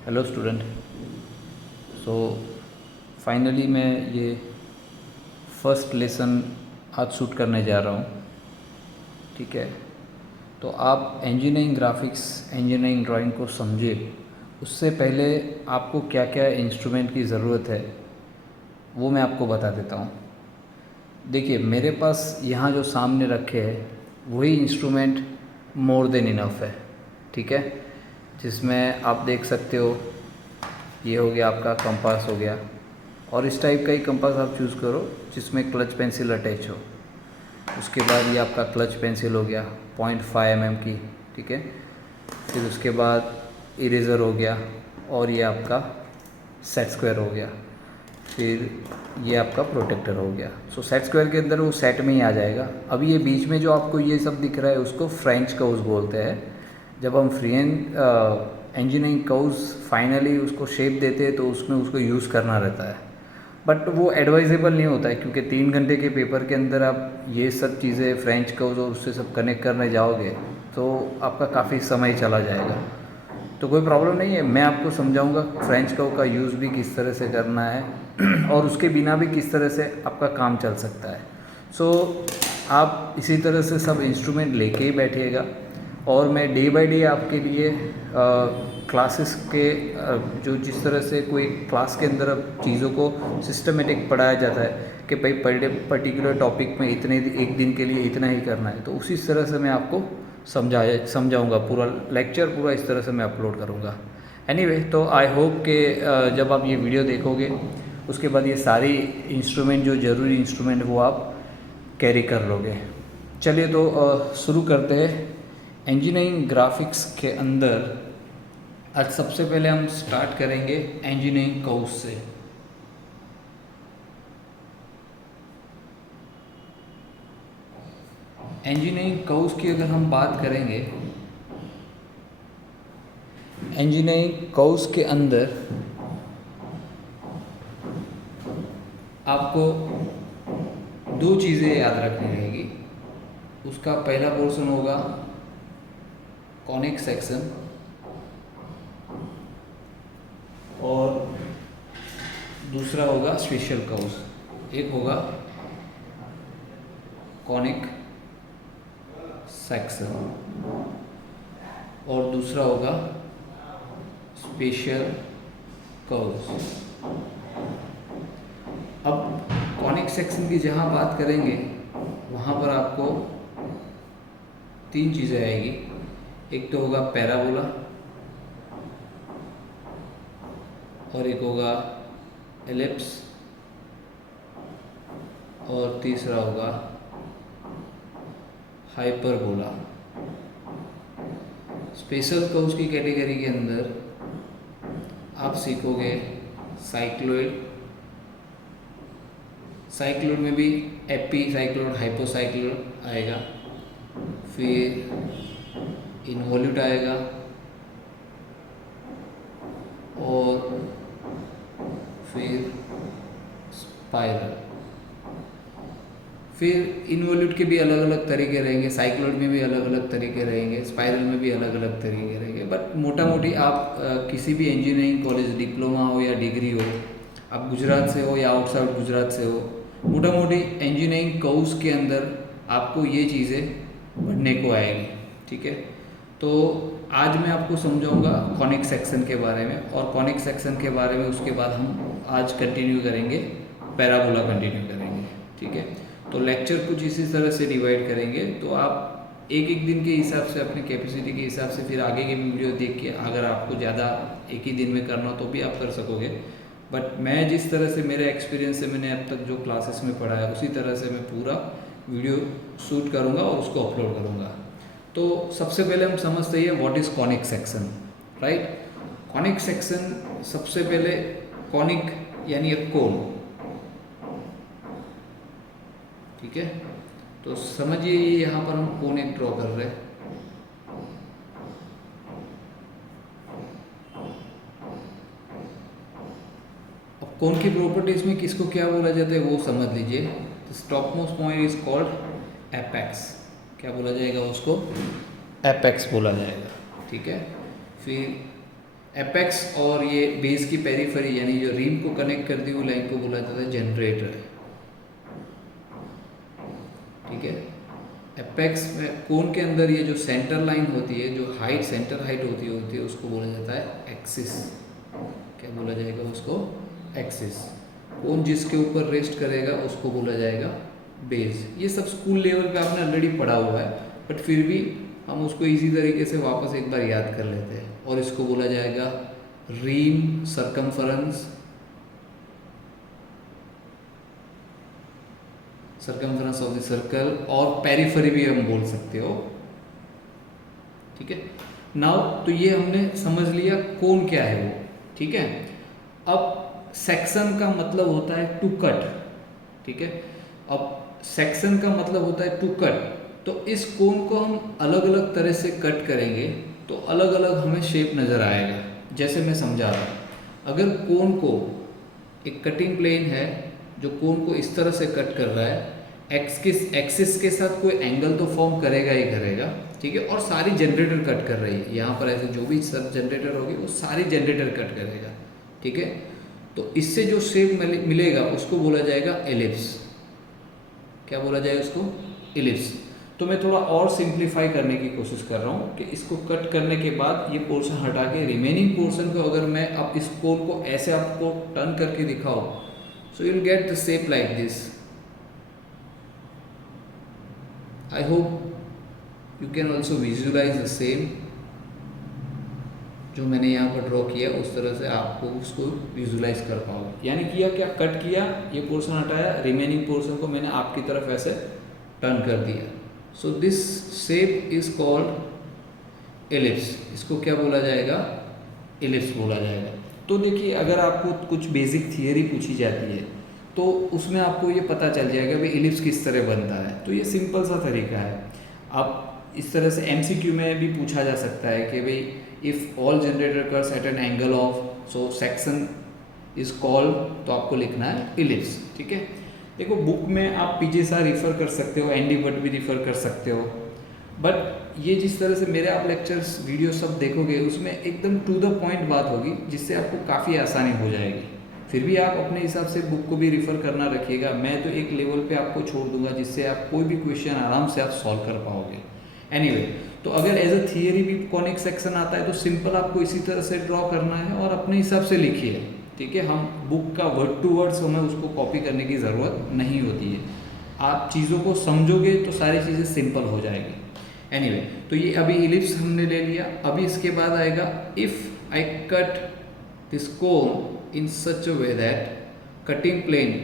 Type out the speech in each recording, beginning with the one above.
Hello student. So finally मैं ये first lesson आज शूट करने जा रहा हूँ। ठीक है, तो आप इंजीनियरिंग ग्राफिक्स, इंजीनियरिंग ड्राइंग को समझे उससे पहले आपको क्या क्या इंस्ट्रूमेंट की ज़रूरत है वो मैं आपको बता देता हूँ। देखिए, मेरे पास यहाँ जो सामने रखे हैं वही इंस्ट्रूमेंट मोर देन इनफ है। ठीक है, जिसमें आप देख सकते हो ये हो गया आपका कंपास हो गया, और इस टाइप का ही कंपास आप चूज़ करो जिसमें क्लच पेंसिल अटैच हो। उसके बाद ये आपका क्लच पेंसिल हो गया 0.5 mm की। ठीक है, फिर उसके बाद इरेज़र हो गया, और ये आपका सेट स्क्वायर हो गया, फिर ये आपका प्रोटेक्टर हो गया। सो सेट स्क्वायर के अंदर वो सेट में ही आ जाएगा। अभी ये बीच में जो आपको ये सब दिख रहा है उसको फ्रेंच कर्व्स बोलते हैं। जब हम free and engineering curves finally उसको शेप देते हैं तो उसमें उसको यूज़ करना रहता है, बट वो एडवाइजेबल नहीं होता है, क्योंकि 3 घंटे के पेपर के अंदर आप ये सब चीज़ें फ्रेंच कर्व्स और उससे सब कनेक्ट करने जाओगे तो आपका काफ़ी समय चला जाएगा। तो कोई प्रॉब्लम नहीं है, मैं आपको समझाऊंगा फ्रेंच कर्व का यूज़ भी किस तरह से करना है और उसके बिना भी किस तरह से आपका काम चल सकता है। सो आप इसी तरह से सब इंस्ट्रूमेंट लेके ही बैठिएगा, और मैं डे बाय डे आपके लिए क्लासेस के जो जिस तरह से कोई क्लास के अंदर अब चीज़ों को सिस्टमेटिक पढ़ाया जाता है कि भाई पर्टिकुलर टॉपिक में इतने एक दिन के लिए इतना ही करना है, तो उसी तरह से मैं आपको समझाऊंगा। पूरा लेक्चर पूरा इस तरह से मैं अपलोड करूंगा। एनीवे, तो आई होप कि जब आप ये वीडियो देखोगे उसके बाद ये सारी इंस्ट्रूमेंट जो ज़रूरी इंस्ट्रूमेंट वो आप कैरी कर लोगे। चलिए, तो शुरू करते हैं। इंजीनियरिंग ग्राफिक्स के अंदर आज सबसे पहले हम स्टार्ट करेंगे इंजीनियरिंग कर्व्स से। इंजीनियरिंग कर्व्स की अगर हम बात करेंगे, इंजीनियरिंग कर्व्स के अंदर आपको दो चीज़ें याद रखनी रहेगी। उसका पहला पोर्शन होगा कॉनिक सेक्शन, और दूसरा होगा स्पेशल कर्व्स। एक होगा कॉनिक सेक्शन और दूसरा होगा स्पेशल कर्व्स। अब कॉनिक सेक्शन की जहाँ बात करेंगे वहाँ पर आपको तीन चीज़ें आएगी। एक तो होगा पैराबोला, और एक होगा एलिप्स, और तीसरा होगा हाइपरबोला। स्पेशल कर्व्स की कैटेगरी के अंदर आप सीखोगे साइक्लोइड। साइक्लोइड में भी एपी साइक्लोइड, हाइपोसाइक्लोइड आएगा, फिर इनवोल्यूट आएगा, और फिर स्पाइरल। फिर इनवोल्यूट के भी अलग अलग तरीके रहेंगे, साइक्लोइड में भी अलग अलग तरीके रहेंगे, स्पाइरल में भी अलग अलग तरीके रहेंगे। बट मोटा मोटी आप किसी भी इंजीनियरिंग कॉलेज, डिप्लोमा हो या डिग्री हो, आप गुजरात से हो या आउटसाइड गुजरात से हो, मोटा मोटी इंजीनियरिंग कोर्स के अंदर आपको ये चीज़ें पढ़ने को आएगी। ठीक है, तो आज मैं आपको समझाऊंगा कॉनिक सेक्शन के बारे में, और कॉनिक सेक्शन के बारे में उसके बाद हम आज कंटिन्यू करेंगे, पैराबोला कंटिन्यू करेंगे। ठीक है, तो लेक्चर कुछ इसी तरह से डिवाइड करेंगे। तो आप एक एक दिन के हिसाब से, अपनी कैपेसिटी के हिसाब से, फिर आगे की वीडियो देख के अगर आपको ज़्यादा एक ही दिन में करना हो तो भी आप कर सकोगे। बट मैं जिस तरह से, मेरे एक्सपीरियंस से मैंने अब तक जो क्लासेस में पढ़ा है उसी तरह से मैं पूरा वीडियो शूट करूँगा और उसको अपलोड करूँगा। तो सबसे पहले हम समझते हैं what is conic section, right. Conic section, सबसे पहले कॉनिक यानी एक कोन। ठीक है, तो समझिए यहाँ पर हम कोन एक ड्रॉ कर रहे हैं। अब कोन की प्रॉपर्टीज में किसको क्या बोला जाता है वो समझ लीजिए। The top most point is called apex. क्या बोला जाएगा उसको? एपेक्स बोला जाएगा। ठीक है, फिर एपेक्स और ये बेस की पेरीफेरी यानी जो रिम को कनेक्ट करती हुई लाइन को बोला जाता है जनरेटर। ठीक है, एपेक्स में कोन के अंदर ये जो सेंटर लाइन होती है, जो हाइट सेंटर हाइट होती है उसको बोला जाता है एक्सिस। क्या बोला जाएगा उसको? एक्सिस। कोन जिसके ऊपर रेस्ट करेगा उसको बोला जाएगा बेस। ये सब स्कूल लेवल पे आपने ऑलरेडी पढ़ा हुआ है, बट फिर भी हम उसको इजी तरीके से वापस एक बार याद कर लेते हैं। और इसको बोला जाएगा ream, circumference, circumference of the circle, और पेरिफेरी भी हम बोल सकते हो। ठीक है, नाउ तो ये हमने समझ लिया कोन क्या है वो। ठीक है, अब सेक्शन का मतलब होता है टू कट। ठीक है, अब सेक्शन का मतलब होता है टू कट। तो इस कोन को हम अलग अलग तरह से कट करेंगे तो अलग अलग हमें शेप नज़र आएगा। जैसे मैं समझा रहा हूँ, अगर कोन को एक कटिंग प्लेन है जो कोन को इस तरह से कट कर रहा है, एक्सिस के साथ कोई एंगल तो फॉर्म करेगा ही करेगा। ठीक है, और सारी जनरेटर कट कर रही है, यहाँ पर ऐसे जो भी सब जनरेटर होगी वो सारी जनरेटर कट करेगा। ठीक है, तो इससे जो शेप मिलेगा उसको बोला जाएगा एलिप्स। क्या बोला जाए उसको? एलिप्स। तो मैं थोड़ा और सिंप्लीफाई करने की कोशिश कर रहा हूँ कि इसको कट करने के बाद ये पोर्शन हटा के रिमेनिंग पोर्शन को अगर मैं अब इस कोन को ऐसे आपको टर्न करके दिखाऊँ, so you will get the shape like this. I hope you can also visualise the same. जो मैंने यहाँ पर ड्रॉ किया उस तरह से आपको उसको विजुलाइज कर पाओगे। यानी किया क्या, कट किया, ये पोर्शन हटाया, रिमेनिंग पोर्शन को मैंने आपकी तरफ ऐसे टर्न कर दिया। So this shape is called ellipse. इसको क्या बोला जाएगा? एलिप्स बोला जाएगा। तो देखिए, अगर आपको कुछ बेसिक थियरी पूछी जाती है तो उसमें आपको ये पता चल जाएगा भाई एलिप्स किस तरह बनता है। तो ये सिंपल सा तरीका है। आप इस तरह से एमसीक्यू में भी पूछा जा सकता है कि भाई if all generator curves at an angle of so section is called, तो आपको लिखना है एलिप्स। ठीक है, देखो बुक में आप पीजे सा रिफ़र कर सकते हो, एंडी बट भी रिफ़र कर सकते हो, बट ये जिस तरह से मेरे आप लेक्चर्स वीडियो सब देखोगे उसमें एकदम टू द पॉइंट बात होगी, जिससे आपको काफ़ी आसानी हो जाएगी। फिर भी आप अपने हिसाब से बुक को भी रिफ़र करना रखिएगा। मैं तो एक लेवल पे आपको छोड़ दूंगा जिससे आप कोई भी क्वेश्चन आराम से आप सॉल्व कर पाओगे। एनीवे, तो अगर एज अ थियरी भी कॉनिक सेक्शन आता है तो सिंपल आपको इसी तरह से ड्रॉ करना है और अपने हिसाब से लिखिए। ठीक है, हम बुक का वर्ड टू वर्ड्स हमें उसको कॉपी करने की ज़रूरत नहीं होती है। आप चीज़ों को समझोगे तो सारी चीज़ें सिंपल हो जाएगी। एनीवे, तो ये अभी इलिप्स हमने ले लिया। अभी इसके बाद आएगा if I cut this cone in such a way that cutting plane,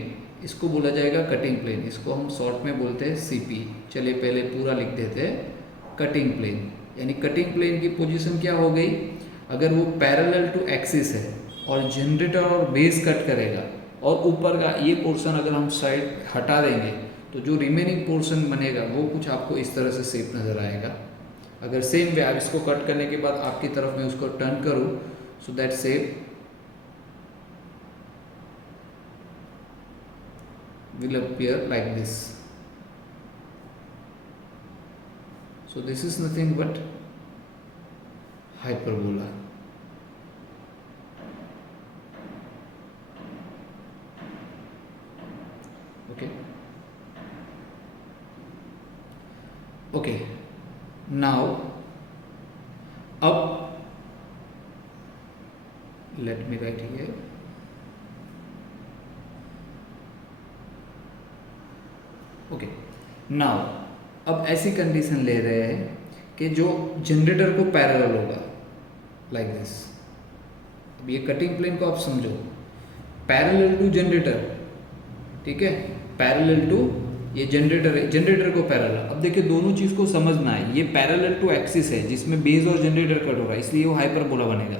इसको बोला जाएगा कटिंग प्लेन। इसको हम शॉर्ट में बोलते हैं सीपी। चलिए पहले पूरा लिख देते हैं, कटिंग प्लेन। यानी कटिंग प्लेन की पोजीशन क्या हो गई, अगर वो पैरेलल टू एक्सिस है और जनरेटर और बेस कट करेगा और ऊपर का ये पोर्शन अगर हम साइड हटा देंगे तो जो रिमेनिंग पोर्शन बनेगा वो कुछ आपको इस तरह से शेप नज़र आएगा। अगर सेम वे आप इसको कट करने के बाद आपकी तरफ में उसको टर्न करूँ, so that shape will appear like this. So this is nothing but hyperbola. Okay. Okay. Now, up. Let me write here. Okay, now अब ऐसी कंडीशन ले रहे हैं कि जो जनरेटर को पैरेलल होगा लाइक दिस। अब ये कटिंग प्लेन को आप समझो, पैरेलल टू जनरेटर। ठीक है, पैरेलल टू ये जनरेटर है, जनरेटर को पैरेलल। अब देखिए दोनों चीज़ को समझना है, ये पैरेलल टू एक्सिस है जिसमें बेस और जनरेटर कट होगा, इसलिए वो हाइपरबोला बनेगा।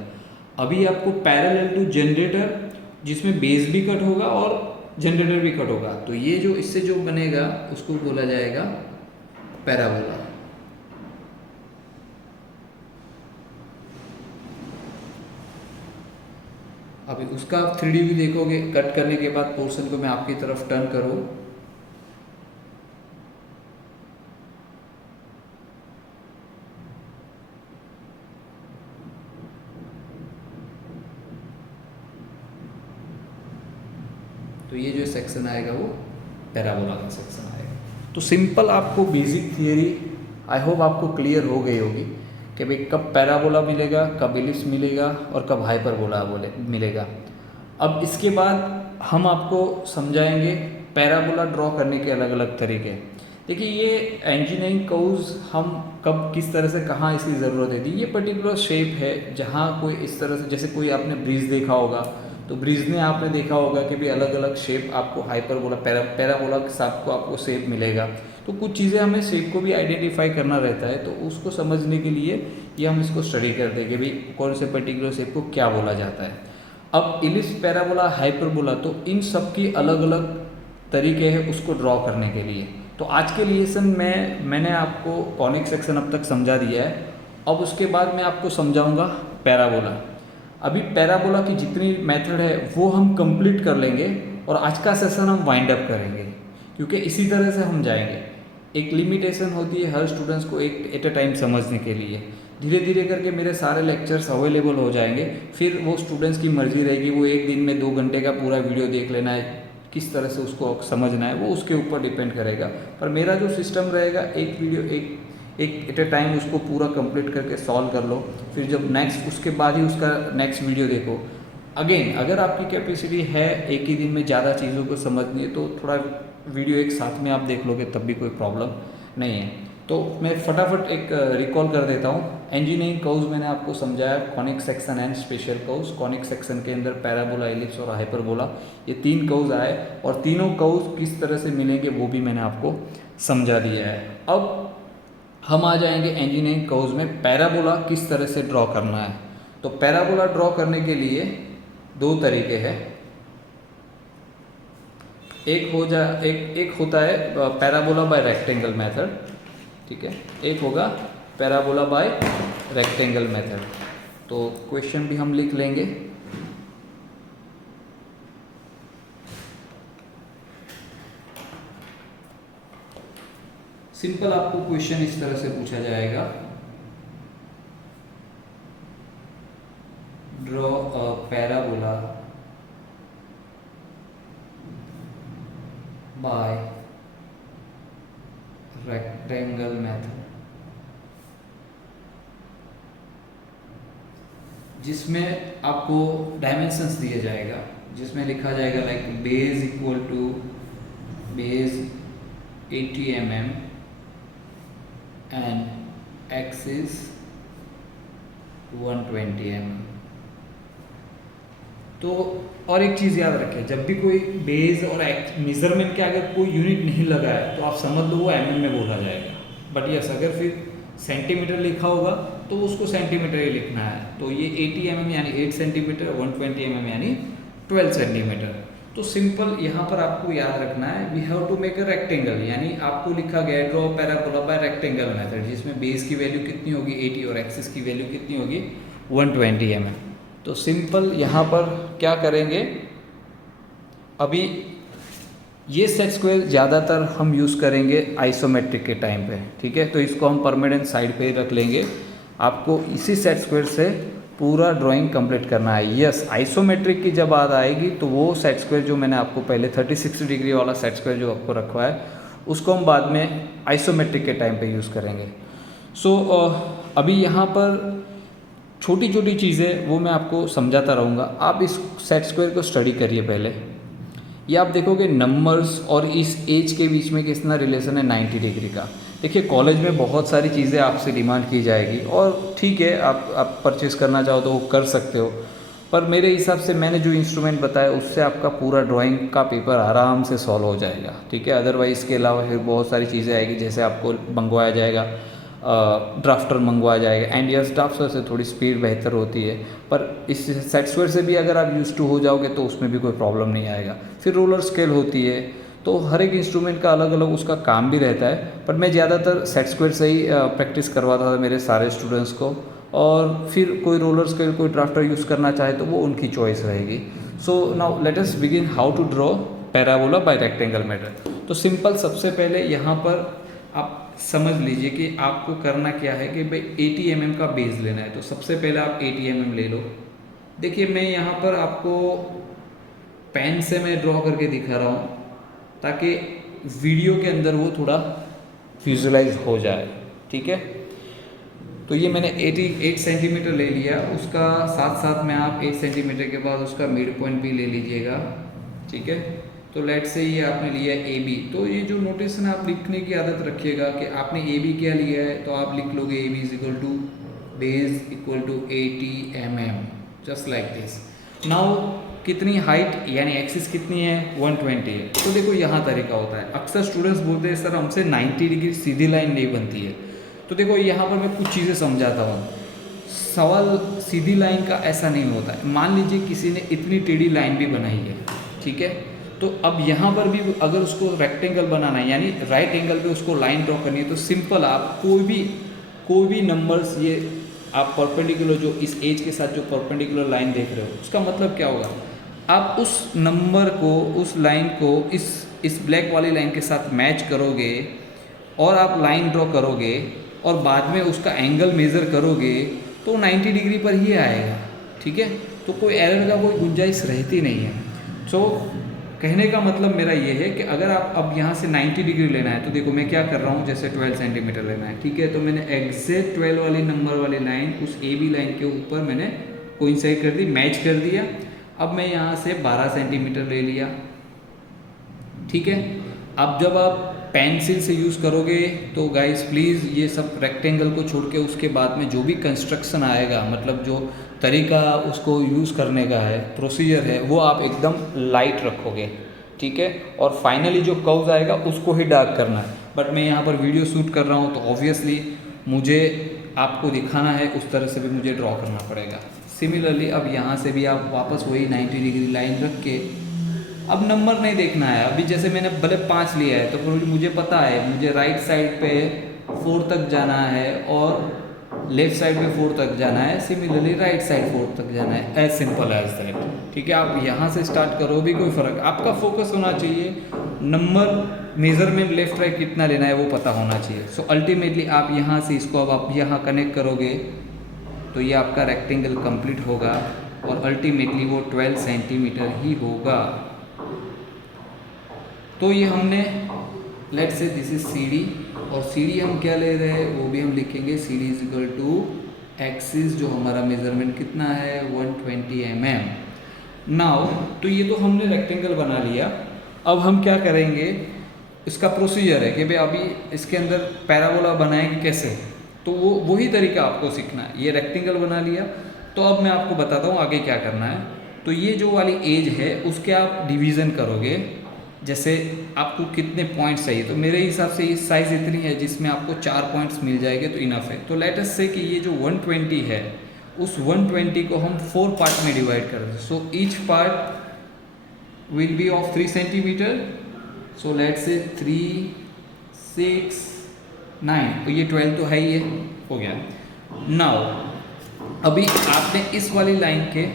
अभी आपको पैरेलल टू जनरेटर जिसमें बेस भी कट होगा और जनरेटर भी कट होगा, तो ये जो इससे जो बनेगा उसको बोला जाएगा पैराबोला। अभी उसका आप 3D भी देखोगे, कट करने के बाद पोर्शन को मैं आपकी तरफ टर्न करूँ, तो ये जो सेक्शन आएगा वो पैराबोला का सेक्शन आएगा। तो सिंपल आपको बेसिक थियरी आई होप आपको क्लियर हो गई होगी कि भाई कब पैराबोला मिलेगा, कब इलिप्स मिलेगा और कब हाइपरबोला मिलेगा। अब इसके बाद हम आपको समझाएंगे पैराबोला ड्रॉ करने के अलग अलग तरीके। देखिए ये इंजीनियरिंग कर्व्स हम कब किस तरह से कहाँ इसकी ज़रूरत है, ये पर्टिकुलर शेप है जहाँ कोई इस तरह से, जैसे कोई आपने ब्रिज देखा होगा तो ब्रिज में आपने देखा होगा कि भी अलग अलग शेप आपको हाइपरबोला पैराबोला के साथ को आपको शेप मिलेगा। तो कुछ चीज़ें हमें शेप को भी आइडेंटिफाई करना रहता है, तो उसको समझने के लिए ये हम इसको स्टडी करते हैं कि भाई कौन से पर्टिकुलर शेप को क्या बोला जाता है। अब इलिप्स, पैराबोला, हाइपरबोला, तो इन सब की अलग अलग तरीके हैं उसको ड्रॉ करने के लिए। तो आज के लेसन में मैंने आपको कॉनिक सेक्शन अब तक समझा दिया है। अब उसके बाद मैं आपको समझाऊंगा पैराबोला। अभी पैराबोला की जितनी मेथड है वो हम कंप्लीट कर लेंगे और आज का सेशन हम वाइंड अप करेंगे, क्योंकि इसी तरह से हम जाएंगे। एक लिमिटेशन होती है हर स्टूडेंट्स को एक एट अ टाइम समझने के लिए। धीरे धीरे करके मेरे सारे लेक्चर्स अवेलेबल हो जाएंगे, फिर वो स्टूडेंट्स की मर्जी रहेगी, वो एक दिन में 2 घंटे का पूरा वीडियो देख लेना है, किस तरह से उसको समझना है वो उसके ऊपर डिपेंड करेगा। पर मेरा जो सिस्टम रहेगा, एक वीडियो एक एट अ टाइम उसको पूरा कंप्लीट करके सॉल्व कर लो, फिर जब नेक्स्ट उसके बाद ही उसका नेक्स्ट वीडियो देखो। अगेन अगर आपकी कैपेसिटी है एक ही दिन में ज़्यादा चीज़ों को समझनी है तो थोड़ा वीडियो एक साथ में आप देख लोगे तब भी कोई प्रॉब्लम नहीं है। तो मैं फटाफट एक रिकॉल कर देता हूँ। इंजीनियरिंग कर्व्स मैंने आपको समझाया, conic section and special curves. Conic section के अंदर पैराबोला, इलिप्स और हाइपरबोला, ये 3 कर्व्स आए और तीनों कर्व्स किस तरह से मिलेंगे वो भी मैंने आपको समझा दिया है। अब हम आ जाएंगे इंजीनियरिंग कर्व्स में पैराबोला किस तरह से ड्रॉ करना है। तो पैराबोला ड्रॉ करने के लिए 2 तरीके हैं। एक होता है पैराबोला बाय रेक्टेंगल मेथड, ठीक है, एक होगा पैराबोला बाय रेक्टेंगल मेथड। तो क्वेश्चन भी हम लिख लेंगे। सिंपल आपको क्वेश्चन इस तरह से पूछा जाएगा, draw a parabola by rectangle method, जिसमें आपको डायमेंशंस दिया जाएगा, जिसमें लिखा जाएगा like base equal to base 80 mm and axis 120 mm। तो और एक चीज़ याद रखें, जब भी कोई बेस और मेजरमेंट के अगर कोई यूनिट नहीं लगा है तो आप समझ लो वो mm में बोला जाएगा। बट यस अगर फिर सेंटीमीटर लिखा होगा तो उसको सेंटीमीटर ही लिखना है। तो ये 80 mm यानी 8 सेंटीमीटर, 120 mm यानी 12 सेंटीमीटर। तो सिंपल यहाँ पर आपको याद रखना है, we have to make a rectangle, यानी आपको लिखा गया draw parabola by rectangle method, जिसमें बेस की वैल्यू कितनी होगी 80 और एक्सिस की वैल्यू कितनी होगी 120 mm। तो सिंपल यहाँ पर क्या करेंगे, अभी ये सेट स्क्वायर ज़्यादातर हम यूज़ करेंगे आइसोमेट्रिक के टाइम पे, ठीक है। तो इसको हम परमानेंट साइड पे ही रख लेंगे। आपको इसी सेट स्क्वायर से पूरा ड्राइंग कंप्लीट करना है। यस आइसोमेट्रिक की जब बात आएगी तो वो सेट स्क्वायर जो मैंने आपको पहले 30-60 डिग्री वाला सेट स्क्वायर जो आपको रखवा है उसको हम बाद में आइसोमेट्रिक के टाइम पे यूज़ करेंगे। सो अभी यहाँ पर छोटी छोटी चीज़ें वो मैं आपको समझाता रहूँगा, आप इस सेट स्क्वायर को स्टडी करिए पहले। ये आप देखोगे नंबर्स और इस एज के बीच में कितना रिलेशन है 90 डिग्री का। देखिए कॉलेज में बहुत सारी चीज़ें आपसे डिमांड की जाएगी और ठीक है आप परचेस करना चाहो तो वो कर सकते हो, पर मेरे हिसाब से मैंने जो इंस्ट्रूमेंट बताया उससे आपका पूरा ड्राइंग का पेपर आराम से सॉल्व हो जाएगा, ठीक है। अदरवाइज़ इसके अलावा फिर बहुत सारी चीज़ें आएगी, जैसे आपको मंगवाया जाएगा ड्राफ्टर मंगवाया जाएगा, एंड यस ड्राफ्टर से थोड़ी स्पीड बेहतर होती है, पर इस सॉफ्टवेयर से भी अगर आप यूज़ टू हो जाओगे तो उसमें भी कोई प्रॉब्लम नहीं आएगा। फिर रोलर स्केल होती है, तो हर एक इंस्ट्रूमेंट का अलग अलग उसका काम भी रहता है, पर मैं ज़्यादातर सेट स्क्वायर से ही प्रैक्टिस करवाता था मेरे सारे स्टूडेंट्स को, और फिर कोई रोलर स्केल कोई ड्राफ्टर यूज़ करना चाहे तो वो उनकी चॉइस रहेगी। So now let us begin how to draw parabola by rectangle method. तो सिंपल सबसे पहले यहाँ पर आप समझ लीजिए कि आपको करना क्या है कि भाई 80 mm का बेस लेना है। तो सबसे पहले आप 80 mm ले लो। देखिए मैं यहाँ पर आपको पेन से मैं ड्रॉ करके दिखा रहा हूँ ताकि वीडियो के अंदर वो थोड़ा विजुलाइज हो जाए, ठीक है। तो ये मैंने 88 सेंटीमीटर ले लिया, उसका साथ साथ में आप 8 सेंटीमीटर के बाद उसका मिड पॉइंट भी ले लीजिएगा, ठीक है। तो लेट से ये आपने लिया ए बी, तो ये जो नोटेशन आप लिखने की आदत रखिएगा कि आपने ए बी क्या लिया है, तो आप लिख लोगे A B is equal to base equal to 80 mm, just like this. Now कितनी हाइट यानी एक्सिस कितनी है, 120 है। तो देखो यहाँ तरीका होता है, अक्सर स्टूडेंट्स बोलते हैं सर हमसे 90 डिग्री सीधी लाइन नहीं बनती है। तो देखो यहाँ पर मैं कुछ चीज़ें समझाता हूँ। सवाल सीधी लाइन का ऐसा नहीं होता है। मान लीजिए किसी ने इतनी टेढ़ी लाइन भी बनाई है, ठीक है, तो अब यहाँ पर भी अगर उसको रेक्टेंगल बनाना है यानी राइट एंगल पे उसको लाइन ड्रॉ करनी है, तो सिंपल आप कोई भी नंबर्स, ये आप परपेंडिकुलर जो इस एज के साथ जो परपेंडिकुलर लाइन देख रहे हो उसका मतलब क्या होगा, आप उस नंबर को, उस लाइन को इस ब्लैक वाली लाइन के साथ मैच करोगे और आप लाइन ड्रॉ करोगे और बाद में उसका एंगल मेज़र करोगे तो 90 डिग्री पर ही आएगा, ठीक है। तो कोई एरर का कोई गुंजाइश रहती नहीं है। सो कहने का मतलब मेरा ये है कि अगर आप अब यहाँ से 90 डिग्री लेना है, तो देखो मैं क्या कर रहा हूँ, जैसे 12 सेंटीमीटर लेना है, ठीक है, तो मैंने एग्जैक्ट 12 वाली नंबर वाली लाइन उस ए बी लाइन के ऊपर मैंने कोइंसाइड कर दी, मैच कर दिया। अब मैं यहाँ से 12 सेंटीमीटर ले लिया, ठीक है। अब जब आप पेंसिल से यूज़ करोगे तो गाइस प्लीज़ ये सब रेक्टेंगल को छोड़ के उसके बाद में जो भी कंस्ट्रक्शन आएगा, मतलब जो तरीका उसको यूज़ करने का है, प्रोसीजर है, वो आप एकदम लाइट रखोगे, ठीक है। और फाइनली जो कर्व्स आएगा उसको ही डार्क करना है। बट मैं यहाँ पर वीडियो शूट कर रहा हूँ तो ऑब्वियसली मुझे आपको दिखाना है, उस तरह से भी मुझे ड्रॉ करना पड़ेगा। सिमिलरली अब यहाँ से भी आप वापस वही 90 डिग्री लाइन रख के, अब नंबर नहीं देखना है। अभी जैसे मैंने भले 5 लिया है तो फिर मुझे पता है मुझे राइट साइड पे 4 तक जाना है और लेफ्ट साइड पे 4 तक जाना है, सिमिलरली राइट साइड 4 तक जाना है, एज सिंपल एज दैट, ठीक है। आप यहाँ से स्टार्ट करो भी कोई फ़र्क, आपका फोकस होना चाहिए नंबर मेज़रमेंट लेफ्ट राइट कितना लेना है वो पता होना चाहिए। सो अल्टीमेटली आप यहाँ से इसको अब आप यहाँ कनेक्ट करोगे तो ये आपका रेक्टेंगल कंप्लीट होगा और अल्टीमेटली वो 12 सेंटीमीटर ही होगा। तो ये हमने लेट से दिस इज सी डी, और सी डी हम क्या ले रहे हैं वो भी हम लिखेंगे, C D is equal to axis जो हमारा मेज़रमेंट कितना है 120 mm। नाउ तो ये तो हमने रेक्टेंगल बना लिया। अब हम क्या करेंगे, इसका प्रोसीजर है कि भाई अभी इसके अंदर पैराबोला बनाएंगे कैसे, तो वो वही तरीका आपको सीखना है। ये रेक्टेंगल बना लिया, तो अब मैं आपको बताता हूँ आगे क्या करना है। तो ये जो वाली एज है उसके आप डिवीज़न करोगे, जैसे आपको कितने पॉइंट्स चाहिए, तो मेरे हिसाब से इस साइज़ इतनी है जिसमें आपको 4 पॉइंट्स मिल जाएंगे तो इनफ है। तो लेट अस से कि ये जो 120 है उस 120 को हम 4 पार्ट में डिवाइड कर दें। So each part will be of 3 centimetre. So let से 3, 6, 9, तो ये 12 तो है ही है, हो गया। नाउ अभी आपने इस वाली लाइन के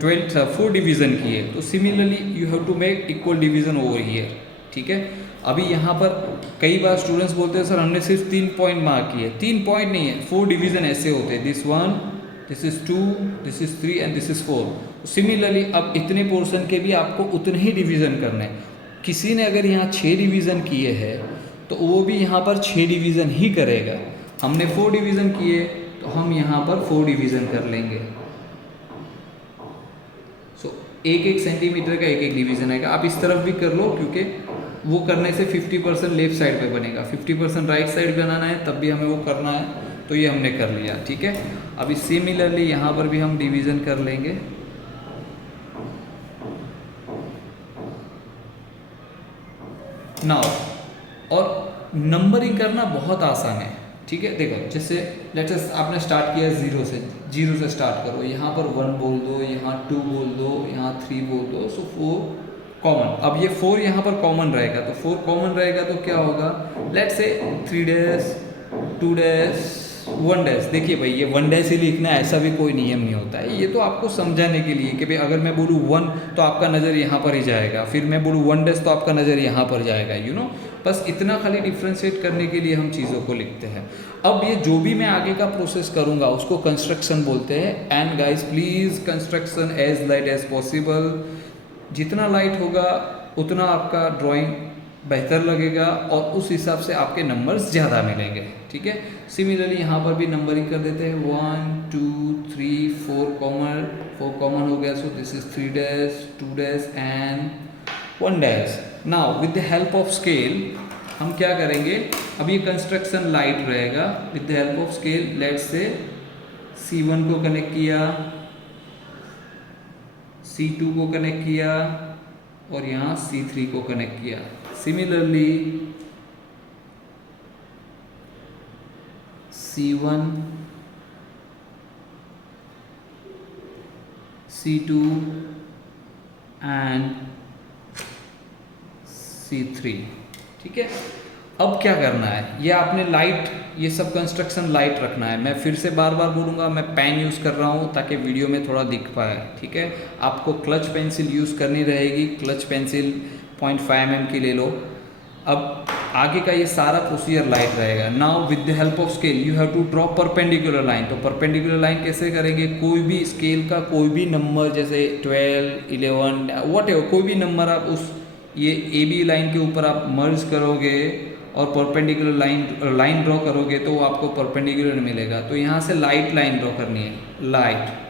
4 डिवीज़न किए, तो similarly you have to make equal division over here, ठीक है। अभी यहाँ पर कई बार स्टूडेंट्स बोलते हैं सर हमने सिर्फ 3 पॉइंट मार्क किए, 3 पॉइंट नहीं है, 4 डिवीज़न ऐसे होते हैं, this 1, this is 2, this is 3 and this is 4। Similarly अब इतने पोर्शन के भी आपको उतने ही डिवीज़न करने हैं। किसी ने अगर यहाँ 6 डिवीज़न किए हैं तो वो भी यहाँ पर 6 डिवीज़न ही करेगा। हमने 4 डिवीज़न किए तो हम यहाँ पर 4 डिवीज़न कर लेंगे। सो 1-1 सेंटीमीटर का 1-1 डिवीज़न आएगा। आप इस तरफ भी कर लो क्योंकि वो करने से 50% लेफ्ट साइड पे बनेगा, 50% राइट साइड बनाना है तब भी हमें वो करना है, तो ये हमने कर लिया, ठीक है। अभी सिमिलरली यहाँ पर भी हम डिवीज़न कर लेंगे। नाउ और नंबरिंग करना बहुत आसान है, ठीक है। देखो जैसे लेट्स से आपने स्टार्ट किया 0 से स्टार्ट करो, यहाँ पर 1 बोल दो, यहाँ 2 बोल दो, यहाँ 3 बोल दो, सो 4 कॉमन। अब ये 4 यहाँ पर कॉमन रहेगा, तो 4 कॉमन रहेगा तो क्या होगा, let's say 3 dash 2 dash 1 dash. देखिए भाई ये 1 डैश ही लिखना है ऐसा भी कोई नियम नहीं होता है, ये तो आपको समझाने के लिए कि भाई अगर मैं बोलूँ 1 तो आपका नज़र यहाँ पर ही जाएगा, फिर मैं बोलूँ 1 डैश तो आपका नज़र यहाँ पर जाएगा, यू नो। बस इतना खाली डिफ्रेंशिएट करने के लिए हम चीज़ों को लिखते हैं। अब ये जो भी मैं आगे का प्रोसेस करूँगा उसको कंस्ट्रक्शन बोलते हैं। And guys please construction as light as possible, जितना लाइट होगा उतना आपका ड्राइंग बेहतर लगेगा और उस हिसाब से आपके नंबर्स ज़्यादा मिलेंगे। ठीक है, सिमिलरली यहाँ पर भी नंबरिंग कर देते हैं, 1 2 3 4 कॉमन हो गया, so this is 3 dash 2 dash and 1 dash. Now with the help of scale हम क्या करेंगे, अब ये कंस्ट्रक्शन लाइट रहेगा, with the help of scale let's say C1 को कनेक्ट किया, C2 को कनेक्ट किया और यहाँ C3 को कनेक्ट किया। Similarly C1 C2 and C3। ठीक है, अब क्या करना है, ये आपने लाइट, ये सब कंस्ट्रक्शन लाइट रखना है। मैं फिर से बार बार बोलूँगा, मैं पेन यूज़ कर रहा हूँ ताकि वीडियो में थोड़ा दिख पाए। ठीक है, आपको क्लच पेंसिल यूज़ करनी रहेगी, क्लच पेंसिल 0.5 mm की ले लो। अब आगे का ये सारा प्रोसीजर लाइट रहेगा। Now with the help of scale you have to draw perpendicular line. तो परपेंडिकुलर लाइन कैसे करेंगे, कोई भी स्केल का कोई भी नंबर जैसे 12 11 वट एवर, कोई भी नंबर आप उस ये AB लाइन के ऊपर आप मर्ज करोगे और परपेंडिकुलर लाइन ड्रॉ करोगे तो आपको परपेंडिकुलर मिलेगा। तो यहाँ से लाइट लाइन ड्रॉ करनी है, light.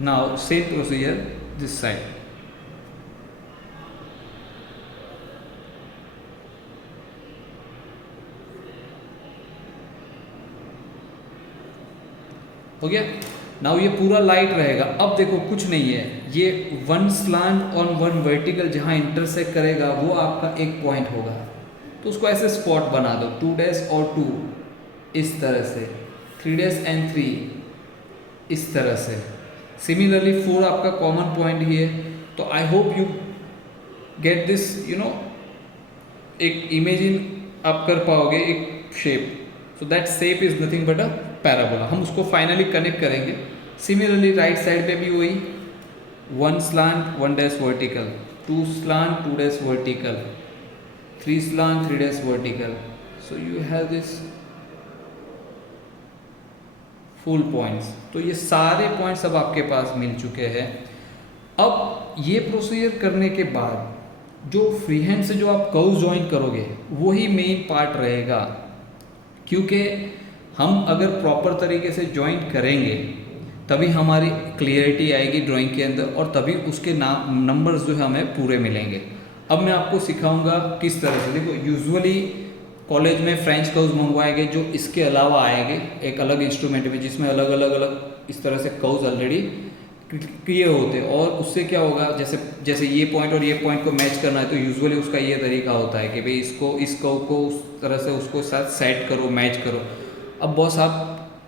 Now same procedure this side. हो गया। नाउ ये पूरा लाइट रहेगा। अब देखो कुछ नहीं है, ये 1 स्लांट और 1 वर्टिकल जहाँ इंटरसेक्ट करेगा वो आपका एक पॉइंट होगा, तो उसको ऐसे स्पॉट बना दो, 2 डैश और 2 इस तरह से, 3 डैश एंड 3 इस तरह से। सिमिलरली 4 आपका कॉमन पॉइंट ही है। तो आई hope you get this, you know, एक इमेजिन आप कर पाओगे एक shape. So that shape is nothing but a parabola. हम उसको फाइनली कनेक्ट करेंगे। सिमिलरली राइट साइड पे भी वही 1 slant 1 dash vertical, 2 slant 2 dash vertical, 3 slant 3 dash vertical. So you have this full points. तो ये सारे पॉइंट्स अब आपके पास मिल चुके हैं। अब ये प्रोसीजर करने के बाद जो फ्री हैंड से जो आप कर्व ज्वाइन करोगे वही मेन पार्ट रहेगा, क्योंकि हम अगर प्रॉपर तरीके से ज्वाइन करेंगे तभी हमारी क्लियरिटी आएगी ड्राइंग के अंदर और तभी उसके नंबर्स जो है हमें पूरे मिलेंगे। अब मैं आपको सिखाऊंगा किस तरह से। देखो यूजुअली कॉलेज में फ्रेंच कर्व्स मंगवाए गए जो इसके अलावा आएंगे एक अलग इंस्ट्रूमेंट में, जिसमें अलग अलग अलग इस तरह से कर्व्स ऑलरेडी किए होते हैं। और उससे क्या होगा, जैसे जैसे ये पॉइंट और ये पॉइंट को मैच करना है तो यूजुअली उसका ये तरीका होता है कि भाई इसको इस कर्व को उस तरह से उसको साथ सेट करो, मैच करो। अब बॉस आप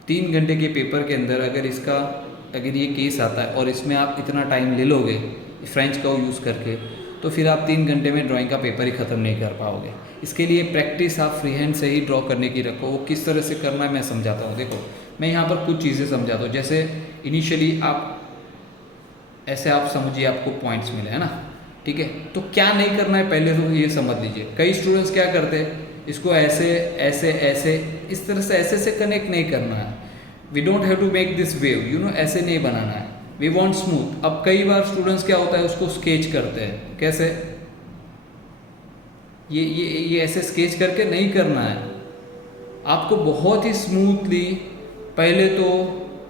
3 घंटे के पेपर के अंदर अगर ये केस आता है और इसमें आप इतना टाइम ले लोगे फ्रेंच कर्व यूज़ करके, तो फिर आप 3 घंटे में ड्राइंग का पेपर ही ख़त्म नहीं कर पाओगे। इसके लिए प्रैक्टिस आप फ्री हैंड से ही ड्रॉ करने की रखो। वो किस तरह से करना है मैं समझाता हूँ। देखो मैं यहाँ पर कुछ चीज़ें समझाता हूँ। जैसे इनिशियली आप ऐसे आप समझिए आपको पॉइंट्स मिले है ना, ठीक है। तो क्या नहीं करना है पहले तो ये समझ लीजिए। कई स्टूडेंट्स क्या करते हैं, इसको ऐसे ऐसे ऐसे इस तरह से ऐसे कनेक्ट नहीं करना है। We don't have to make this wave, you know, ऐसे नहीं बनाना है। We want smooth. अब कई बार स्टूडेंट्स क्या होता है उसको स्केच करते हैं, कैसे, ये ऐसे स्केच करके नहीं करना है। आपको बहुत ही स्मूथली पहले तो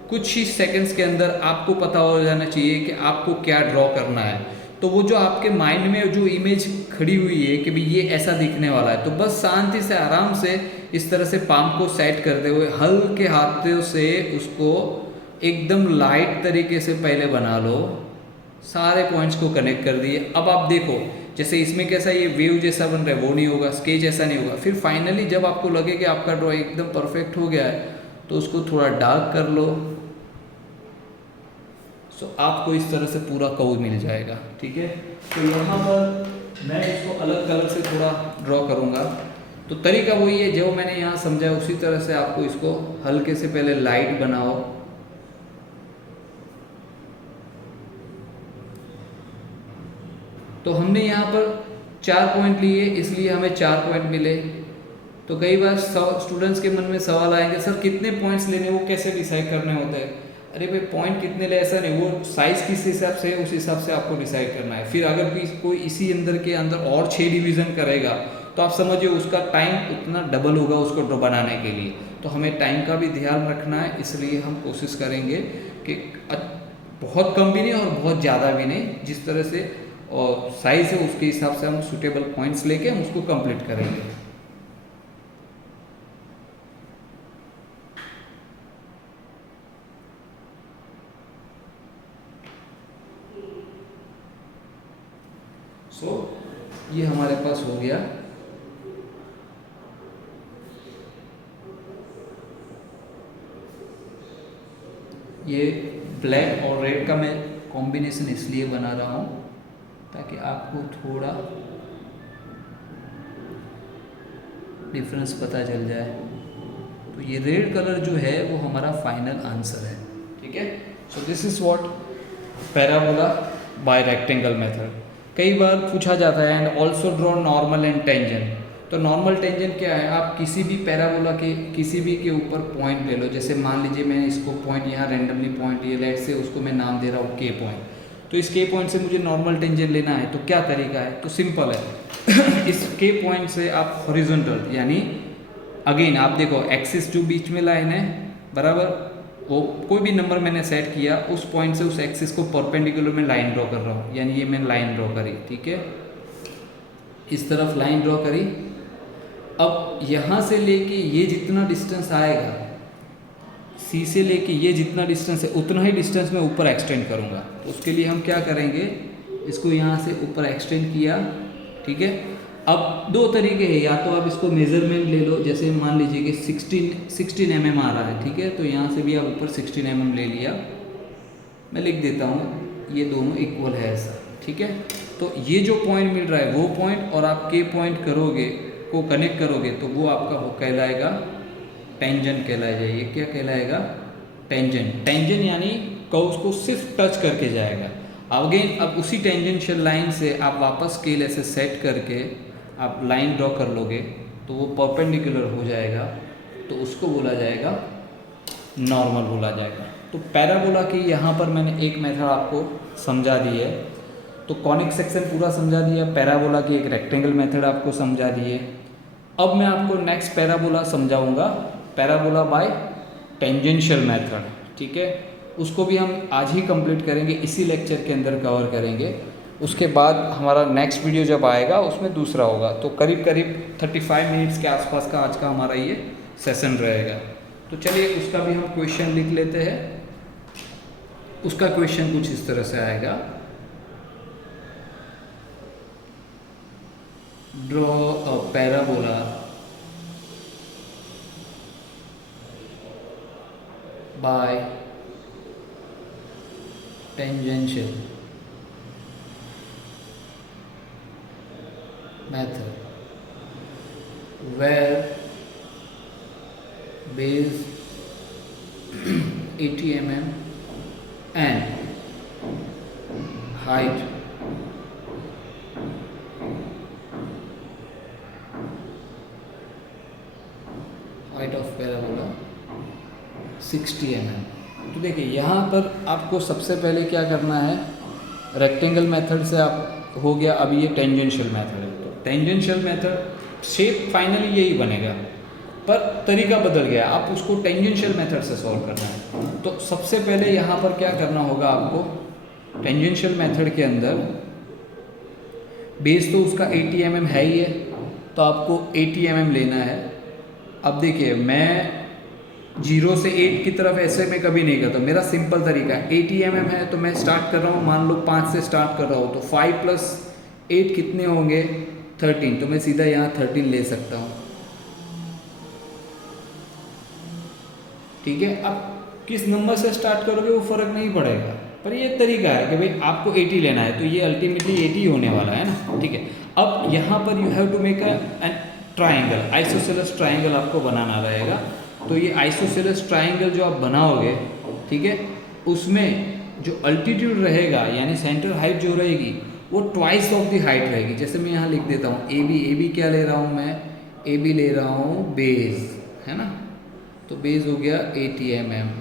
कुछ ही सेकंड्स के अंदर आपको पता हो जाना चाहिए कि आपको क्या ड्रॉ करना है। तो वो जो आपके माइंड में जो इमेज खड़ी हुई है कि भाई ये ऐसा दिखने वाला है, तो बस शांति से आराम से इस तरह से पाम को सेट करते हुए हल्के हाथों से उसको एकदम लाइट तरीके से पहले बना लो। सारे पॉइंट्स को कनेक्ट कर दिए। अब आप देखो जैसे इसमें कैसा ये वेव जैसा बन रहा है वो नहीं होगा, स्केच ऐसा नहीं होगा। फिर फाइनली जब आपको लगे कि आपका ड्रॉ एकदम परफेक्ट हो गया है तो उसको थोड़ा डार्क कर लो। सो आपको इस तरह से पूरा कर्व मिल जाएगा, ठीक है। तो यहाँ पर मैं इसको अलग कलर से थोड़ा ड्रॉ करूँगा। तो तरीका वही है जो मैंने यहाँ समझा, उसी तरह से आपको इसको हल्के से पहले लाइट बनाओ। तो हमने यहाँ पर 4 पॉइंट लिए इसलिए हमें 4 पॉइंट मिले। तो कई बार स्टूडेंट्स के मन में सवाल आएंगे, सर कितने पॉइंट्स लेने, वो कैसे डिसाइड करने होते हैं। अरे भाई पॉइंट कितने ले ऐसा नहीं, वो साइज़ किस हिसाब से है उस हिसाब से आपको डिसाइड करना है। फिर अगर कोई इसी अंदर के अंदर और 6 डिवीज़न करेगा तो आप समझिए उसका टाइम उतना डबल होगा उसको बनाने के लिए। तो हमें टाइम का भी ध्यान रखना है, इसलिए हम कोशिश करेंगे कि बहुत कम भी नहीं और बहुत ज़्यादा भी नहीं, जिस तरह से और साइज़ है उसके हिसाब से हम सूटेबल पॉइंट्स लेके हम उसको कंप्लीट करेंगे। ये हमारे पास हो गया। ये ब्लैक और रेड का मैं कॉम्बिनेशन इसलिए बना रहा हूँ ताकि आपको थोड़ा डिफरेंस पता चल जाए। तो ये रेड कलर जो है वो हमारा फाइनल आंसर है, ठीक है। So this is what parabola by rectangle method. कई बार पूछा जाता है and also draw normal and tangent. तो नॉर्मल टेंजेंट क्या है, आप किसी भी पैराबोला के किसी भी के ऊपर पॉइंट ले लो। जैसे मान लीजिए मैंने इसको पॉइंट यहाँ रेंडमली पॉइंट ये लेट से उसको मैं नाम दे रहा हूँ के पॉइंट। तो इस के पॉइंट से मुझे नॉर्मल टेंजेंट लेना है, तो क्या तरीका है, तो सिंपल है इस के पॉइंट से आप हॉरिजॉन्टल यानी अगेन आप देखो एक्सिस जो बीच में लाइन है बराबर, वो कोई भी नंबर मैंने सेट किया उस पॉइंट से उस एक्सिस को परपेंडिकुलर में लाइन ड्रॉ कर रहा हूँ। यानी ये मैंने लाइन ड्रॉ करी, ठीक है, इस तरफ लाइन ड्रॉ करी। अब यहाँ से लेके ये जितना डिस्टेंस आएगा सी से लेके ये जितना डिस्टेंस है उतना ही डिस्टेंस मैं ऊपर एक्सटेंड करूँगा। तो उसके लिए हम क्या करेंगे, इसको यहाँ से ऊपर एक्सटेंड किया, ठीक है। अब दो तरीके हैं, या तो आप इसको मेज़रमेंट ले लो, जैसे मान लीजिए कि 16 mm आ रहा है, ठीक है, तो यहाँ से भी आप ऊपर 16 mm ले लिया। मैं लिख देता हूँ ये दोनों इक्वल है ऐसा, ठीक है। तो ये जो पॉइंट मिल रहा है वो पॉइंट और आप के पॉइंट करोगे को कनेक्ट करोगे तो वो आपका वो कहलाएगा टेंजेंट कहलाएगा। ये क्या कहलाएगा, टेंजेंट। टेंजेंट यानी कर्व्स को सिर्फ टच करके जाएगा। अगेन अब उसी टेंजेंशियल लाइन से आप वापस स्केल ऐसे सेट करके आप लाइन ड्रॉ कर लोगे तो वो परपेंडिकुलर हो जाएगा, तो उसको बोला जाएगा नॉर्मल बोला जाएगा। तो पैराबोला की यहाँ पर मैंने एक मेथड आपको समझा दी है। तो कॉनिक सेक्शन पूरा समझा दिया, पैराबोला की एक रेक्टेंगल मेथड आपको समझा दी है। अब मैं आपको नेक्स्ट पैराबोला समझाऊंगा, पैराबोला बाय टेंजेंशियल मेथड, ठीक है। उसको भी हम आज ही कंप्लीट करेंगे, इसी लेक्चर के अंदर कवर करेंगे। उसके बाद हमारा नेक्स्ट वीडियो जब आएगा उसमें दूसरा होगा। तो करीब करीब 35 मिनट्स के आसपास का आज का हमारा ये सेशन रहेगा। तो चलिए उसका भी हम क्वेश्चन लिख लेते हैं। उसका क्वेश्चन कुछ इस तरह से आएगा, draw a parabola by tangential method where base 80 mm and height of parabola 60 mm। तो देखिए यहाँ पर आपको सबसे पहले क्या करना है, रेक्टेंगल मेथड से आप हो गया, अभी ये टेंजेंशियल मेथड है। तो टेंजेंशियल मेथड शेप फाइनली यही बनेगा पर तरीका बदल गया, आप उसको टेंजेंशियल मेथड से सॉल्व करना है। तो सबसे पहले यहाँ पर क्या करना होगा आपको, टेंजेंशियल मेथड के अंदर बेस तो उसका 80 mm है ही है, तो आपको 80 mm लेना है। अब देखिए मैं 0 से 8 की तरफ ऐसे में कभी नहीं करता, मेरा सिंपल तरीका है 80 mm है तो मैं स्टार्ट कर रहा हूँ, मान लो 5 से स्टार्ट कर रहा हूँ, तो 5 + 8 कितने होंगे 13, तो मैं सीधा यहाँ 13 ले सकता हूँ, ठीक है। अब किस नंबर से स्टार्ट करोगे वो फ़र्क नहीं पड़ेगा, पर ये तरीका है कि भाई आपको 80 लेना है, तो ये अल्टीमेटली 80 होने वाला है ना, ठीक है। अब यहाँ पर you have to make an triangle, isosceles triangle आपको बनाना रहेगा। तो ये आइसोसेलेस ट्राइंगल जो आप बनाओगे, ठीक है, उसमें जो अल्टीट्यूड रहेगा यानी सेंटर हाइट जो रहेगी वो ट्वाइस ऑफ द हाइट रहेगी। जैसे मैं यहाँ लिख देता हूँ ए बी क्या ले रहा हूँ मैं, ए बी ले रहा हूँ बेस, है ना, तो बेस हो गया 80 mm।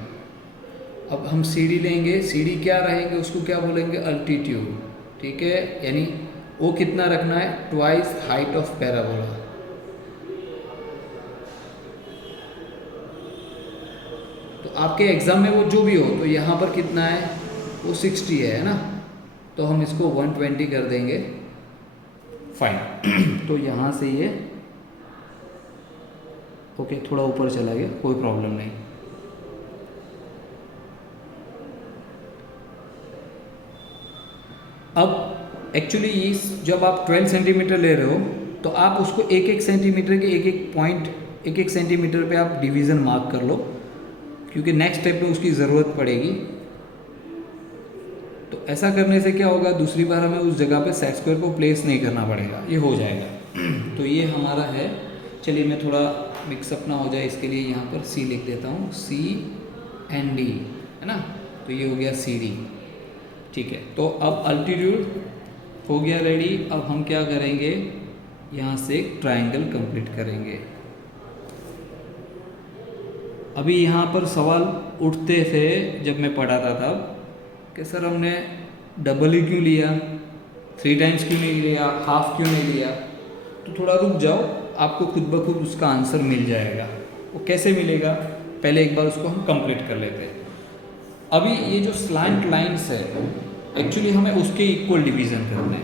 अब हम सी डी लेंगे, सी डी क्या रहेंगे, उसको क्या बोलेंगे, अल्टीट्यूड, ठीक है, यानी वो कितना रखना है, ट्वाइस हाइट ऑफ पैराबोला। तो आपके एग्जाम में वो जो भी हो, तो यहाँ पर कितना है, वो 60 है ना, तो हम इसको 120 कर देंगे, फाइन। तो यहाँ से ये ओके थोड़ा ऊपर चला गया, कोई प्रॉब्लम नहीं। अब एक्चुअली इस जब आप 12 सेंटीमीटर ले रहे हो, तो आप उसको एक एक सेंटीमीटर के एक एक पॉइंट, एक एक सेंटीमीटर पे आप डिवीज़न मार्क कर लो, क्योंकि नेक्स्ट स्टेप में उसकी ज़रूरत पड़ेगी। तो ऐसा करने से क्या होगा, दूसरी बार हमें उस जगह पे सेट स्क्वायर को प्लेस नहीं करना पड़ेगा, ये हो जाएगा। तो ये हमारा है, चलिए मैं थोड़ा मिक्सअप ना हो जाए इसके लिए यहाँ पर सी लिख देता हूँ, सी एंड डी, है ना, तो ये हो गया सी डी, ठीक है। तो अब अल्टीट्यूड हो गया रेडी। अब हम क्या करेंगे, यहाँ से एक ट्रायंगल कंप्लीट करेंगे। अभी यहाँ पर सवाल उठते थे जब मैं पढ़ाता था कि सर हमने डबल ही क्यों लिया, 3 टाइम्स क्यों नहीं लिया, हाफ क्यों नहीं लिया। तो थोड़ा रुक जाओ, आपको खुद ब खुद उसका आंसर मिल जाएगा। वो कैसे मिलेगा, पहले एक बार उसको हम कंप्लीट कर लेते हैं। अभी ये जो स्लैंट लाइंस है, एक्चुअली हमें उसके इक्वल डिवीज़न करना है।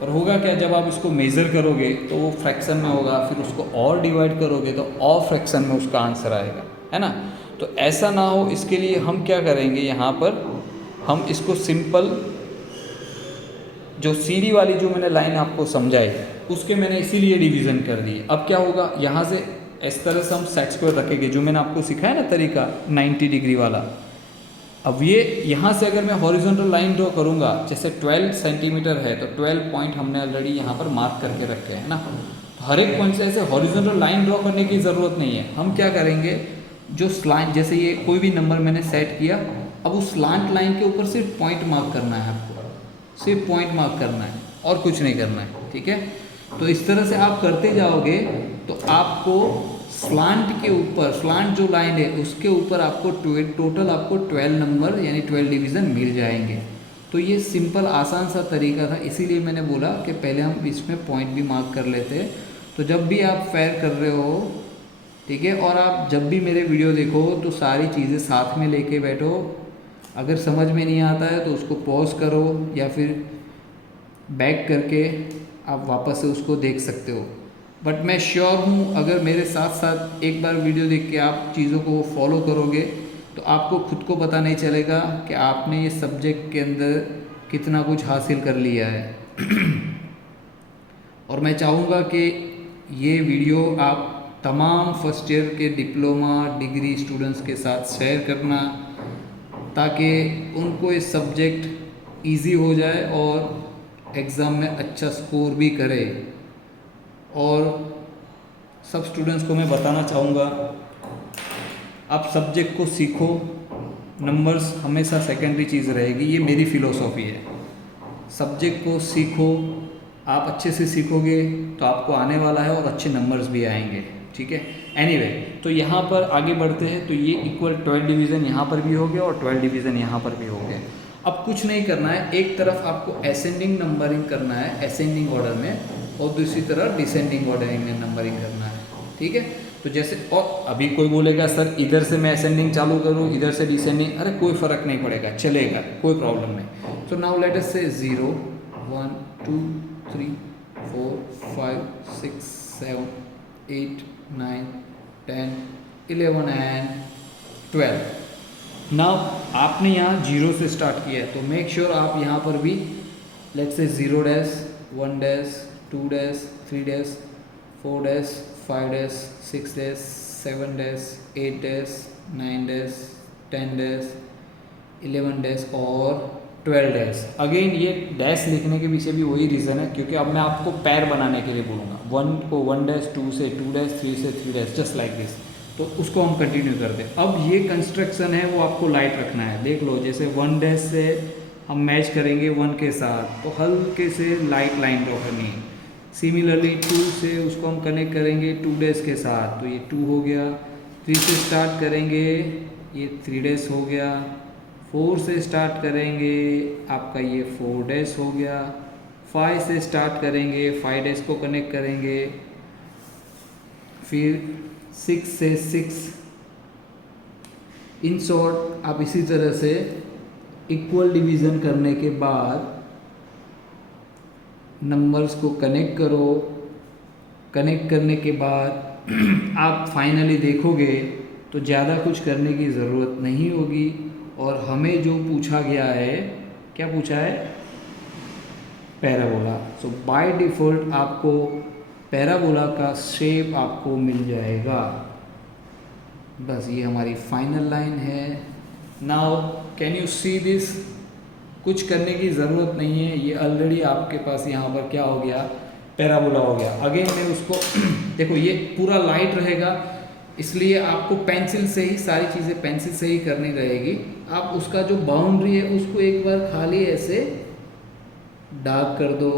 और होगा क्या, जब आप इसको मेज़र करोगे तो वो फ्रैक्शन में होगा, फिर उसको और डिवाइड करोगे तो और फ्रैक्शन में उसका आंसर आएगा, है ना। तो ऐसा ना हो, इसके लिए हम क्या करेंगे, यहाँ पर हम इसको सिंपल जो सीधी वाली जो मैंने लाइन आपको समझाई, उसके मैंने इसीलिए डिवीज़न कर दी। अब क्या होगा, यहाँ से इस तरह से हम सेट स्क्वायर रखेंगे, जो मैंने आपको सिखाया ना तरीका 90 डिग्री वाला। अब ये यहाँ से अगर मैं हॉरिजॉन्टल लाइन ड्रॉ करूँगा, जैसे 12 सेंटीमीटर है तो 12 पॉइंट हमने ऑलरेडी यहाँ पर मार्क करके रखे हैं ना। तो हर एक पॉइंट से ऐसे हॉरिजॉन्टल लाइन ड्रॉ करने की ज़रूरत नहीं है। हम क्या करेंगे, जो स्लांट, जैसे ये कोई भी नंबर मैंने सेट किया, अब उस स्लांट लाइन के ऊपर सिर्फ पॉइंट मार्क करना है, आपको सिर्फ पॉइंट मार्क करना है और कुछ नहीं करना है, ठीक है। तो इस तरह से आप करते जाओगे तो आपको स्लांट के ऊपर, स्लांट जो लाइन है उसके ऊपर आपको टोटल आपको 12 नंबर यानी 12 डिवीज़न मिल जाएंगे। तो ये सिंपल आसान सा तरीका था, इसीलिए मैंने बोला कि पहले हम इसमें पॉइंट भी मार्क कर लेते हैं। तो जब भी आप फेयर कर रहे हो, ठीक है, और आप जब भी मेरे वीडियो देखो तो सारी चीज़ें साथ में लेके बैठो। अगर समझ में नहीं आता है तो उसको पॉज करो या फिर बैक करके आप वापस से उसको देख सकते हो। बट मैं श्योर हूँ अगर मेरे साथ साथ एक बार वीडियो देख के आप चीज़ों को फॉलो करोगे तो आपको खुद को पता नहीं चलेगा कि आपने ये सब्जेक्ट के अंदर कितना कुछ हासिल कर लिया है। और मैं चाहूँगा कि ये वीडियो आप तमाम फर्स्ट ईयर के डिप्लोमा डिग्री स्टूडेंट्स के साथ शेयर करना, ताकि उनको ये सब्जेक्ट इजी हो जाए और एग्ज़ाम में अच्छा स्कोर भी करे। और सब स्टूडेंट्स को मैं बताना चाहूँगा, आप सब्जेक्ट को सीखो, नंबर्स हमेशा सेकेंडरी चीज़ रहेगी, ये मेरी फ़िलोसॉफ़ी है। सब्जेक्ट को सीखो, आप अच्छे से सीखोगे तो आपको आने वाला है और अच्छे नंबर्स भी आएंगे, ठीक है। एनीवे, तो यहाँ पर आगे बढ़ते हैं। तो ये इक्वल 12 डिवीज़न यहाँ पर भी हो गया और 12 डिवीज़न यहाँ पर भी हो गया। अब कुछ नहीं करना है, एक तरफ आपको असेंडिंग नंबरिंग करना है असेंडिंग ऑर्डर में, और दूसरी तरफ डिसेंडिंग ऑर्डरिंग में नंबरिंग करना है, ठीक है। तो जैसे, और अभी कोई बोलेगा सर इधर से मैं असेंडिंग चालू करूँ इधर से डिसेंडिंग, अरे कोई फ़र्क नहीं पड़ेगा, चलेगा, कोई प्रॉब्लम नहीं। तो नाउ लेट अस से 0 1 2 3 4 5 6 7 8 9 10 11 एंड 12। नाउ आपने यहाँ 0 से स्टार्ट किया है, तो मेक श्योर आप यहाँ पर भी let's say 0 dash 1 dash 2 dash 3 dash 4 dash 5 dash 6 dash 7 dash 8 dash 9 dash 10 dash 11 dash और 12 डैश। अगेन ये डैश लिखने के पीछे भी वही रीज़न है, क्योंकि अब मैं आपको पैर बनाने के लिए बोलूँगा। 1 को 1 डैश, 2 से 2 डैश, 3 से 3 डैश, जस्ट लाइक दिस। तो उसको हम कंटिन्यू करते हैं। अब ये कंस्ट्रक्शन है वो आपको लाइट रखना है। देख लो, जैसे 1 डैश से हम मैच करेंगे 1 के साथ, तो हल्के से लाइट लाइन ड्रॉ करनी है। सिमिलरली 2 से उसको हम कनेक्ट करेंगे 2 डेज के साथ, तो ये 2 हो गया। 3 से स्टार्ट करेंगे, ये 3 डेज हो गया। 4 से स्टार्ट करेंगे, आपका ये 4 डेज हो गया। 5 से स्टार्ट करेंगे, 5 डेज को कनेक्ट करेंगे। फिर 6 से 6। इन शॉर्ट आप इसी तरह से इक्वल डिवीज़न करने के बाद नंबर्स को कनेक्ट करो। कनेक्ट करने के बाद आप फाइनली देखोगे तो ज़्यादा कुछ करने की ज़रूरत नहीं होगी। और हमें जो पूछा गया है, क्या पूछा है? पैराबोला। सो बाय डिफ़ॉल्ट आपको पैराबोला का शेप आपको मिल जाएगा। बस ये हमारी फाइनल लाइन है। Now can you see this? कुछ करने की ज़रूरत नहीं है, ये ऑलरेडी आपके पास यहाँ पर क्या हो गया? पैराबोला हो गया। अगेन मैं उसको देखो ये पूरा लाइट रहेगा, इसलिए आपको पेंसिल से ही सारी चीज़ें पेंसिल से ही करनी रहेगी। आप उसका जो बाउंड्री है उसको एक बार खाली ऐसे डार्क कर दो,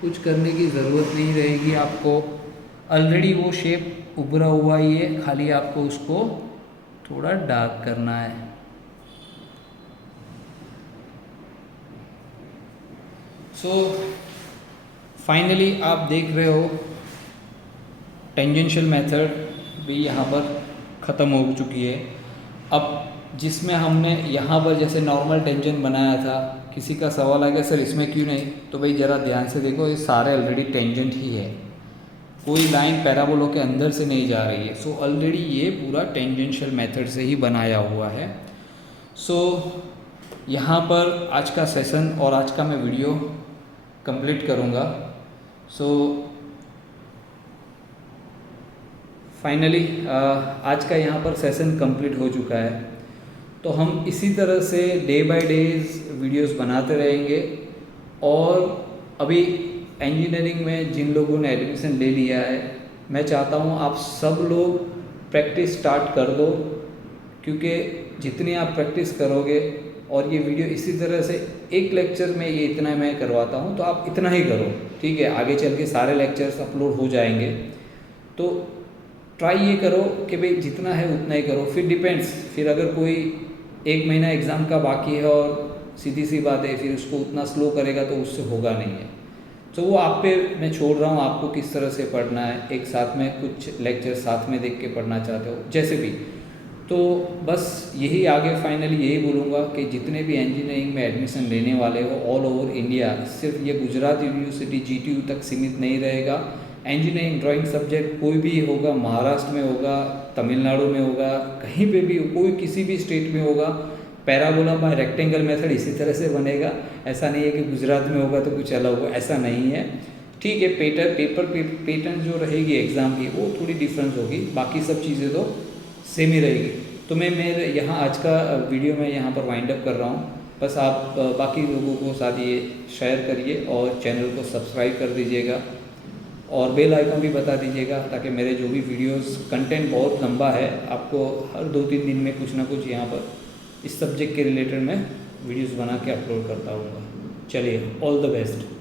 कुछ करने की ज़रूरत नहीं रहेगी आपको। ऑलरेडी वो शेप उभरा हुआ ही है, खाली आपको उसको थोड़ा डार्क करना है। सो फाइनली आप देख रहे हो टेंजेंशियल मेथड भी यहाँ पर ख़त्म हो चुकी है। अब जिसमें हमने यहाँ पर जैसे नॉर्मल टेंजेंट बनाया था, किसी का सवाल आ गया सर इसमें क्यों नहीं, तो भाई ज़रा ध्यान से देखो, ये सारे ऑलरेडी टेंजेंट ही है, कोई लाइन पैराबोला के अंदर से नहीं जा रही है। सो ऑलरेडी ये पूरा टेंजेंशियल मेथड से ही बनाया हुआ है। सो यहाँ पर आज का सेशन और आज का मैं वीडियो कंप्लीट करूँगा। सो फाइनली आज का यहाँ पर सेशन कंप्लीट हो चुका है। तो हम इसी तरह से डे बाय डेज वीडियोस बनाते रहेंगे। और अभी इंजीनियरिंग में जिन लोगों ने एडमिशन ले लिया है, मैं चाहता हूँ आप सब लोग प्रैक्टिस स्टार्ट कर दो, क्योंकि जितनी आप प्रैक्टिस करोगे, और ये वीडियो इसी तरह से एक लेक्चर में ये इतना मैं करवाता हूँ तो आप इतना ही करो, ठीक है? आगे चल के सारे लेक्चर्स अपलोड हो जाएंगे, तो ट्राई ये करो कि भाई जितना है उतना ही करो। फिर डिपेंड्स, फिर अगर कोई 1 महीना एग्ज़ाम का बाकी है और सीधी सी बात है फिर उसको उतना स्लो करेगा तो उससे होगा नहीं है। तो वो आप पे मैं छोड़ रहा हूँ, आपको किस तरह से पढ़ना है। एक साथ में कुछ लेक्चर साथ में देख के पढ़ना चाहते हो, जैसे भी, तो बस यही आगे फाइनली यही बोलूँगा कि जितने भी इंजीनियरिंग में एडमिशन लेने वाले हो ऑल ओवर इंडिया, सिर्फ ये गुजरात यूनिवर्सिटी GTU तक सीमित नहीं रहेगा। इंजीनियरिंग ड्राइंग सब्जेक्ट कोई भी होगा, महाराष्ट्र में होगा, तमिलनाडु में होगा, कहीं पे भी, कोई किसी भी स्टेट में होगा, पैराबोला बाय रेक्टेंगल मेथड इसी तरह से बनेगा। ऐसा नहीं है कि गुजरात में होगा तो कुछ अलग होगा, ऐसा नहीं है, ठीक है? पैटर्न जो रहेगी एग्ज़ाम की वो थोड़ी डिफरेंस होगी, बाकी सब चीज़ें तो सेम ही रहेगी। तो मैं मेरे यहाँ आज का वीडियो में यहाँ पर वाइंड अप कर रहा हूँ। बस आप बाकी लोगों को साथ ये शेयर करिए और चैनल को सब्सक्राइब कर दीजिएगा और बेल आइकन भी बता दीजिएगा, ताकि मेरे जो भी वीडियोस कंटेंट बहुत लंबा है, आपको हर 2-3 दिन में कुछ ना कुछ यहाँ पर इस सब्जेक्ट के रिलेटेड मैं वीडियोस बना के अपलोड करता हूँगा। चलिए, ऑल द बेस्ट।